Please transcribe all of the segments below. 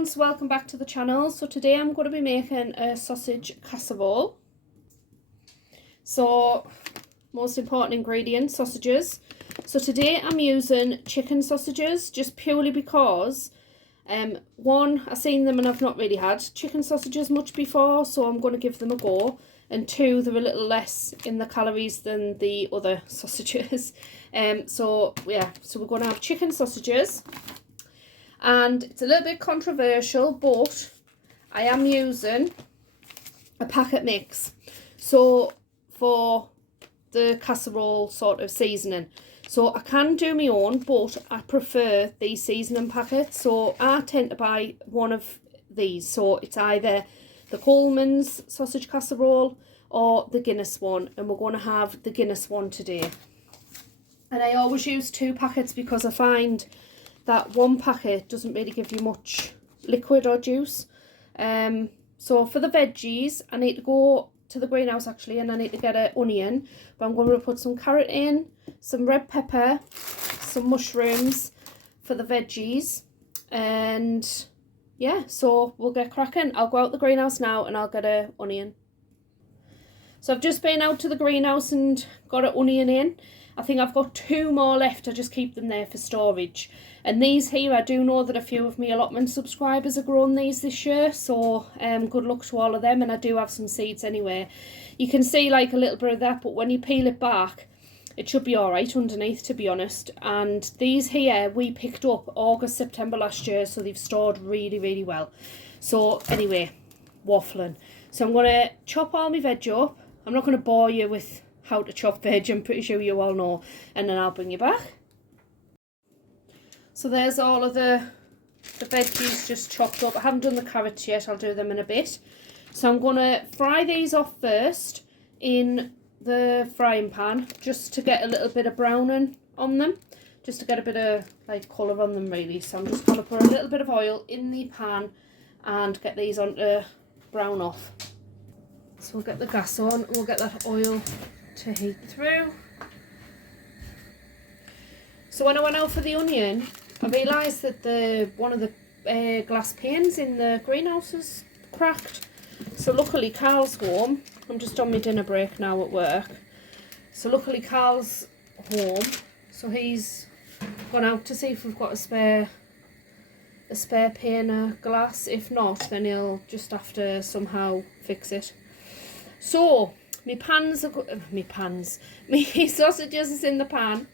everyone, so welcome back to the channel. So today I'm going to be making a sausage casserole. So most important ingredient, sausages. So today I'm using chicken sausages just purely because one, I've seen them and I've not really had chicken sausages much before, so I'm going to give them a go. And two, they're a little less in the calories than the other sausages. So we're going to have chicken sausages. And it's a little bit controversial, but I am using a packet mix. So for the casserole sort of seasoning. So I can do my own, but I prefer these seasoning packets. So I tend to buy one of these. So it's either the Coleman's sausage casserole or the Guinness one. And we're going to have the Guinness one today. And I always use two packets because I find that one packet doesn't really give you much liquid or juice. So for the veggies, I need to go to the greenhouse actually, and I need to get an onion, but I'm going to put some carrot in, some red pepper, some mushrooms for the veggies, and yeah, so we'll get cracking. I'll go out the greenhouse now and I'll get an onion. So I've just been out to the greenhouse and got an onion in. I think I've got two more left. I just keep them there for storage. And these here, I do know that a few of my allotment subscribers have grown these this year. So good luck to all of them. And I do have some seeds anyway. You can see like a little bit of that, but when you peel it back, it should be all right underneath, to be honest. And these here, we picked up August, September last year. So they've stored really, really well. So anyway, waffling. So I'm going to chop all my veg up. I'm not going to bore you with how to chop veg, I'm pretty sure you all know, and then I'll bring you back. So there's all of the veggies just chopped up. I haven't done the carrots yet, I'll do them in a bit. So I'm going to fry these off first in the frying pan, just to get a little bit of browning on them, just to get a bit of like colour on them really. So I'm just going to put a little bit of oil in the pan and get these on to brown off. So we'll get the gas on, we'll get that oil to heat through. So when I went out for the onion, I realised that one of the glass panes in the greenhouse is cracked. So luckily Carl's home. I'm just on my dinner break now at work. So luckily Carl's home. So he's gone out to see if we've got a spare pane of glass. If not, then he'll just have to somehow fix it. So my sausages is in the pan,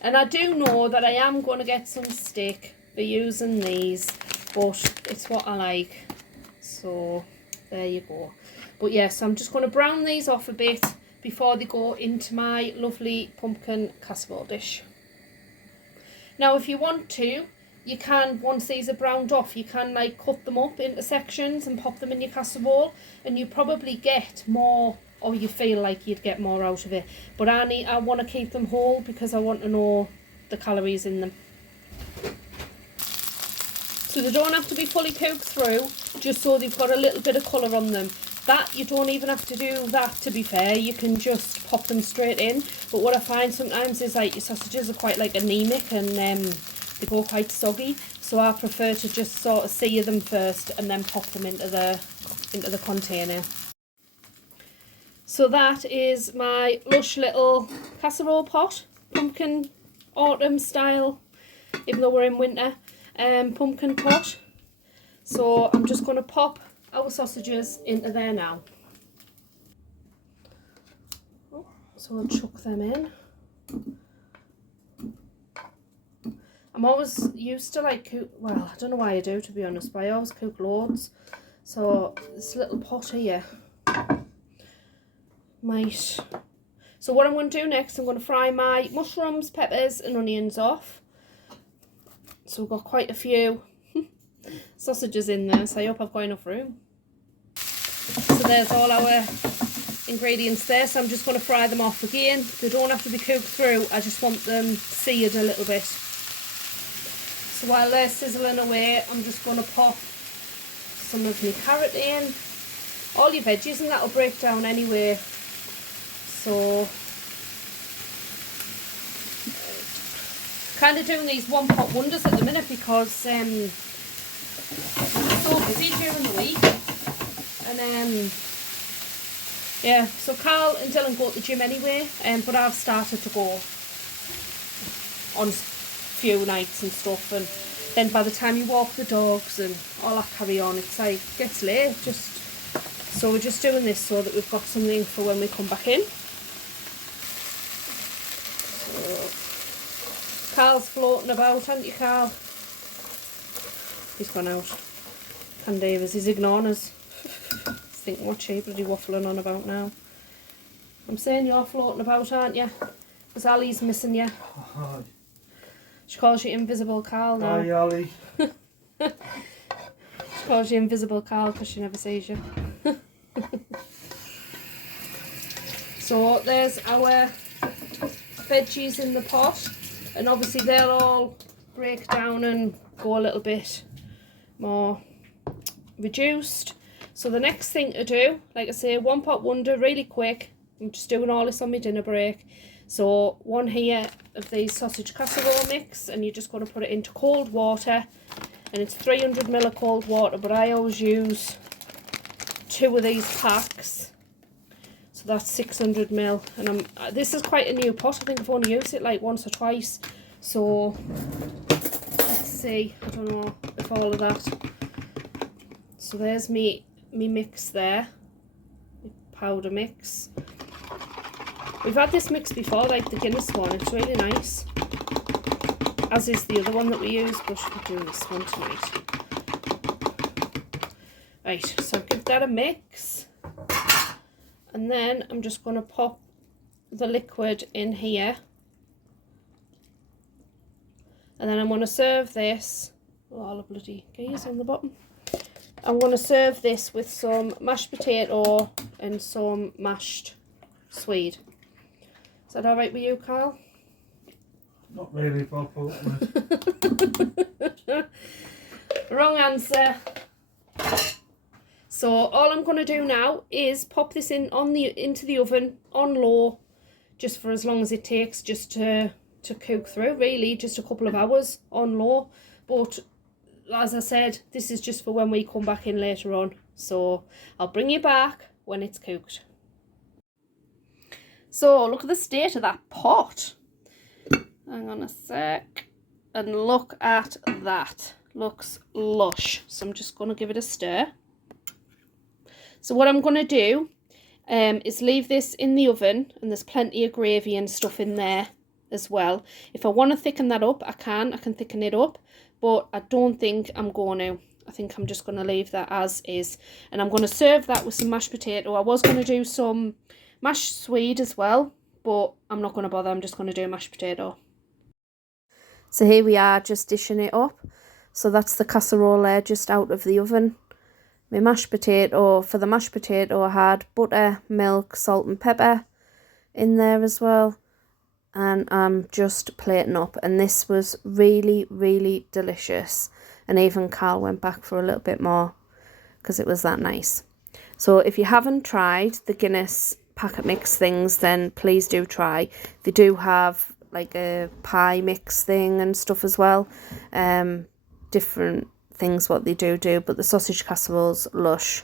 and I do know that I am going to get some stick for using these, but it's what I like, so there you go. But yes, I'm just going to brown these off a bit before they go into my lovely pumpkin casserole dish. Now if you want to, you can, once these are browned off, you can like cut them up into sections and pop them in your casserole, and you probably get more, or you feel like you'd get more out of it. But I want to keep them whole because I want to know the calories in them. So they don't have to be fully cooked through, just so they've got a little bit of colour on them. That, you don't even have to do that, to be fair. You can just pop them straight in. But what I find sometimes is like your sausages are quite like anemic and they go quite soggy. So I prefer to just sort of sear them first and then pop them into the container. So that is my lush little casserole pot, pumpkin autumn style, even though we're in winter, pumpkin pot. So I'm just going to pop our sausages into there now. So we'll chuck them in. I'm always used to like well, I don't know why I do, to be honest, but I always cook loads. So this little pot here might. So what I'm going to do next, I'm going to fry my mushrooms, peppers and onions off. So we've got quite a few sausages in there, so I hope I've got enough room. So there's all our ingredients there, so I'm just going to fry them off again. They don't have to be cooked through, I just want them seared a little bit. So while they're sizzling away, I'm just going to pop some of my carrot in. All your veggies and that'll break down anyway. So kind of doing these one pot wonders at the minute because so busy during the week. And yeah, so Carl and Dylan go to the gym anyway, but I've started to go on a few nights and stuff, and then by the time you walk the dogs and all that carry on, it's like, it gets late. So we're just doing this so that we've got something for when we come back in. So Carl's floating about, aren't you, Carl? He's gone out. Can Davis, he's ignoring us. He's thinking, what's she bloody waffling on about now? I'm saying you're floating about, aren't you? Because Ali's missing you. Hi. She calls you Invisible Carl now. Hi, Ali. She calls you Invisible Carl because she never sees you. So there's our veggies in the pot, and obviously they'll all break down and go a little bit more reduced. So the next thing to do, like I say, one pot wonder, really quick. I'm just doing all this on my dinner break. So one here of these sausage casserole mix, and you're just going to put it into cold water, and it's 300 ml of cold water, but I always use 2 of these packs, so that's 600 ml. And this is quite a new pot. I think I've only used it like once or twice. So let's see, I don't know if all of that. So there's me mix there, my powder mix. We've had this mix before, like the Guinness one. It's really nice, as is the other one that we use, but we're doing this one tonight. Right, so give that a mix, and then I'm just going to pop the liquid in here, and then I'm going to serve this. Oh, all the bloody geese on the bottom. I'm going to serve this with some mashed potato and some mashed swede. Is that alright with you, Carl? Not really, Bob. Wrong answer. So all I'm going to do now is pop this into the oven on low, just for as long as it takes, just to cook through. Really, just a couple of hours on low. But as I said, this is just for when we come back in later on. So I'll bring you back when it's cooked. So look at the state of that pot. Hang on a sec. And look at that. Looks lush. So I'm just going to give it a stir. So what I'm going to do is leave this in the oven, and there's plenty of gravy and stuff in there as well. If I want to thicken that up, I can thicken it up, but I don't think I'm going to. I think I'm just going to leave that as is, and I'm going to serve that with some mashed potato. I was going to do some mashed swede as well, but I'm not going to bother. I'm just going to do mashed potato. So here we are, just dishing it up. So that's the casserole there, just out of the oven. My mashed potato, for the mashed potato I had butter, milk, salt and pepper in there as well. And I'm just plating up, and this was really, really delicious. And even Carl went back for a little bit more because it was that nice. So if you haven't tried the Guinness packet mix things, then please do try. They do have like a pie mix thing and stuff as well. Different things what they do, but the sausage casserole's lush.